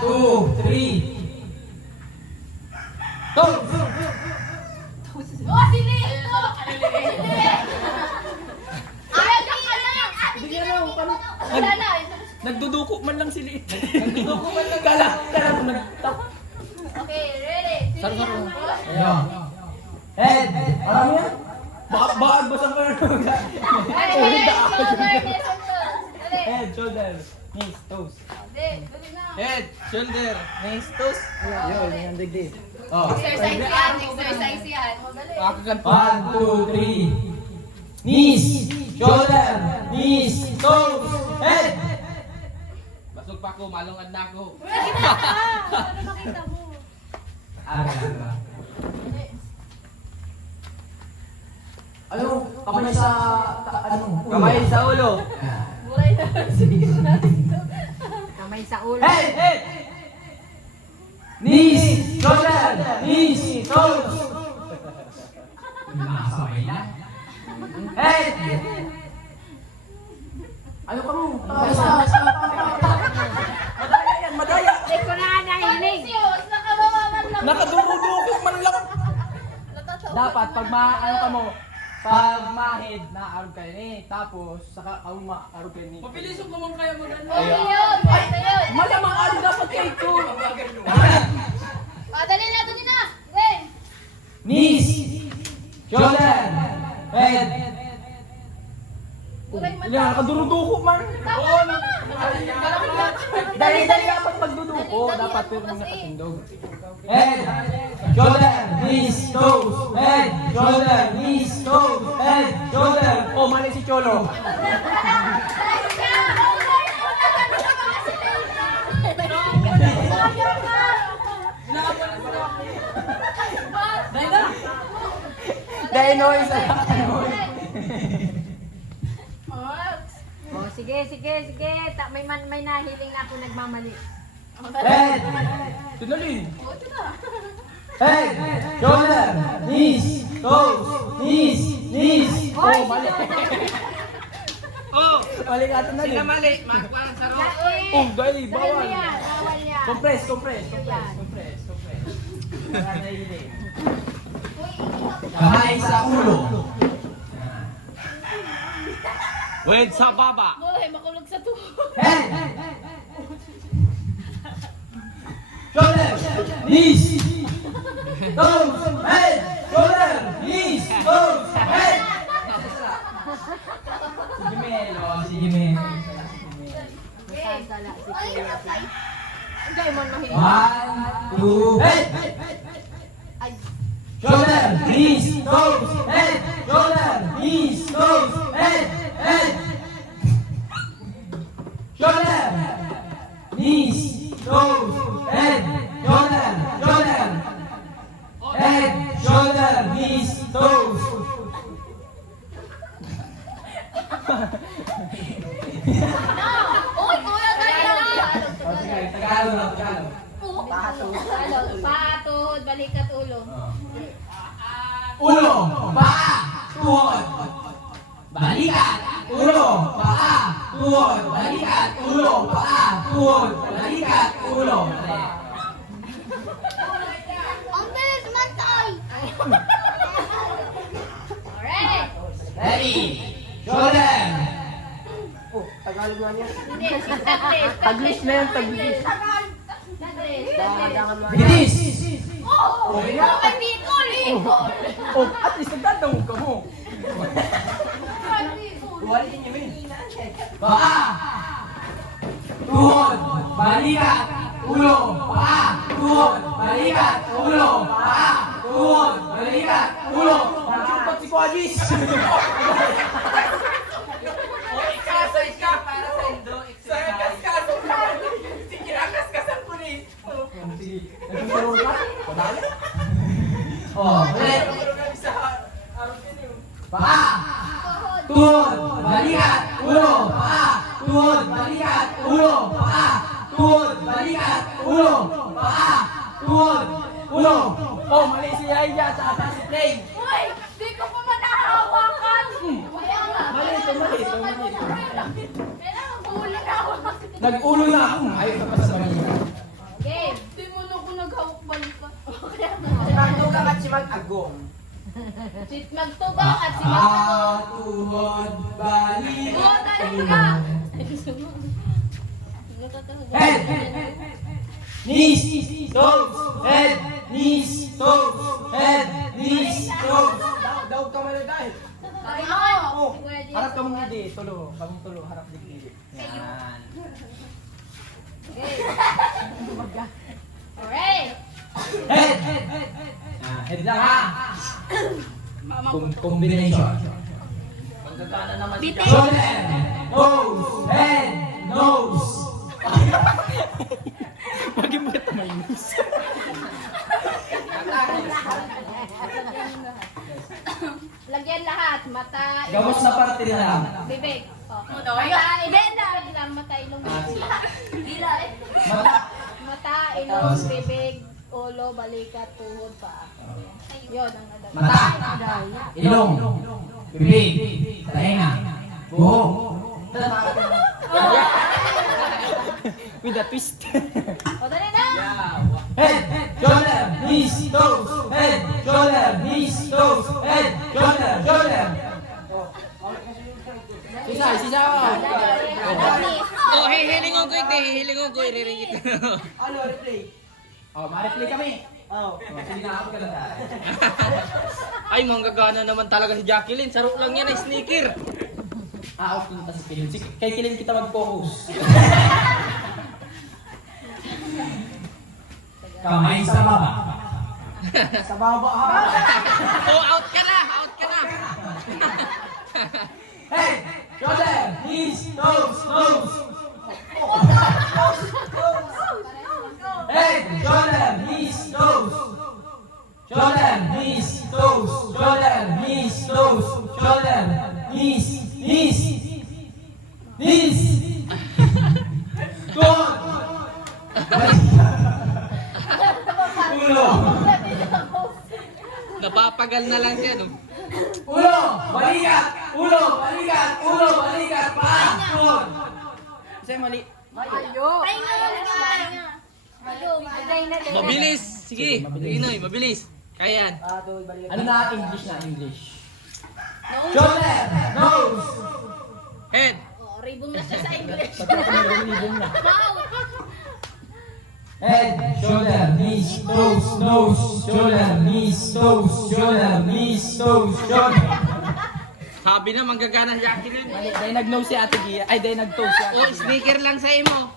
2, 3. Toes! Oh, sili! Ito! Bigyan na ako pala. Wala na. Nagduduko man lang si Liit. Nagduduko man lang. Kala ko nagtap. Okay, ready? Saro. Ayan. Head! Alam mo yan? Baka basang ka na. Head, shoulder, knees, toes. Head, shoulder, knees, toes. Yun, yung digdig. Oh. Exercise yan, exercise yan. Madali. 1, 2, 3. Knees, shoulder, knees, toes, head. Basog pa ako, malungad na ako. Ano nakita mo? Ano? Kamay sa... ano? Kamay sa ulo. Buray na. Sige natin ito. Kamay sa ulo. Head! Head! Knees! Shoulder! Knees! Toes! Nakasabay na. Head! Ano ka mo? Madaya yan, madaya! Hindi ko na nahiling. Serious, nakabawaman lang. Nakadurudukot man lang! Natatawa. Dapat pag ano ka mo, pag ma-head, na-arog kayo ni. Tapos, saka ako ma-arog kayo ni. Mabilis yung kumang kaya mo gano'n. Okay yun, basta yun. Malamang ano dapat kayo ito. Dali na, dali na. Okay. Knees, shoulder, head. Buray mata. Yan, nakaduruduko man. Tama na. Dali-dali dapat magduduko. Dapat pero nang nakatindog. Head, shoulder, knees, toes. Head, shoulder, knees, toes. Head, shoulder. Oh, mali si Cholo. Dahil no, isa Oh, sige. May nahiling na ako nagmamali. Head, tunalin. Head, shoulder, knees, toes, knees. Hoy, Oh, mali. Oh, mali ka tunalin. Sila mali. Magkuhan sa rock. Oh, dahil, bawal. Bawal yan. Compress. Wala na hiling. Kamay sa ulo. Wait sa baba. Buray, makulog sa tuhod. Head. Shoulder. Knees. Toes. Head. Shoulder. Knees. Toes. Head. Sige, Melo. Sige, Melo. Sasala si Kuya. Hindi mo mahiling. 1, 2, head. Shoulder. Knees. Toes. Head. Shoulder. Knees. Toes. Head. Shoulder, knees, toes, head, shoulder, knees, toes. Uy, kuya, ganyan. Tagalog. Patod, balikat ulo. Ulo, paa, tuhod. Balikat, ulo, paa, tuhod. Balikat, ulo, paa, tuhod. Balikat, ulo. Ang bilis matay. Alright. Ready, shoulder. Oh, Tagalog nga niya. Hindi, taglis. Taglish na yan, taglish. Taglis. Bilis. Oh, kay Bicol eh. Oh, at least nagdadawag ka mo. Paa, tuhod, balikat, ulo, paa, tuhod, balikat, ulo, paa, tuhod, balikat, ulo. Pagsupat si Quadis. Exercise ka para sa indo. Exercise. Sige, akas-kasan ko ni. Sige, nagtuturo ka? Padali? Oh, ulit. Paa, tuhod, balikat, ulo, paa, tuhod, balikat, ulo, paa, tuhod, balikat, ulo, paa, tuhod, ulo. Oh, mali si Yaya sa atas si Play. Uy, di ko pa man nakahawakan. Mali ito. Kailangan huli na ako. Nag-ulo na ako. Ayaw ka pa sa balita. dugong. Si magtubang at si magtubang. Tuhod, balikat, Oo, dali ulo. ka. Head, knees, toes, head, knees, toes, head, knees, toes. Daog ka man dahil. Ay, ako. Oh, harap ka mong hindi. Tulo. Kaming tulo. Harap dikit. Yan. Alright. Head, head lang ha. Combination. Pagkakana naman si Bitin. Shoulder, nose, head, nose. Maging mo ito may news. Lagyan lahat. Mata, Gamos na parte na lang. bibig. Mata, ilong. Mata, ilong. Dila eh. Mata. Mata, ilong, bibig, ulo, balikat, tuhod, paa. Yun ang nadal. Mata. Ilong. Bibig. Tainga. Buhok. With a twist. O, dali na. Head, shoulder, knees, toes. Head, shoulder, knees, toes. Head, shoulder, shoulder. Sisa, sisa. Oh, hihilingon ko ito, hihilingon ko, iririgit. Ano, replay? Oh, ma-replay kami. Oh. Sige na ako ka lang tayo. Ay, manggagana naman talaga si Jacqueline. Saro lang yan ay sneaker. Okay, kita sa Kilin. Sige, kay Kilin kita mag-focus. Kamay sa baba. Sa baba ha. Oh, out ka na, out ka na. Head, shoulder, knees, toes, nose. Head, shoulder, knees, toes. Shoulder, knees, toes. Shoulder, knees, toes. Shoulder, knees, knees. Knees. Good. Ulo. Napapagal na lang siya, no? Ulo, balikat. Ulo, balikat. Ulo, balikat. Paa. Good. Isa mali. Ayo. Ay, nga, nga. Magay na din. Mabilis. Sige, Inoy, mabilis. Kaya yan. Ano na English na English? Shoulder, nose. Head. Oh, ribong na siya sa English. Pagkakana Mouth. Head, shoulder, knees, toes, nose. Shoulder, knees, toes. Shoulder, knees, toes. Shoulder. Sabi na, manggagana si Jacqueline. Dahil nag-know si Ate Gia. Ay, dahil nag-toe si Ate Oh, Gia. sneaker lang sa imo.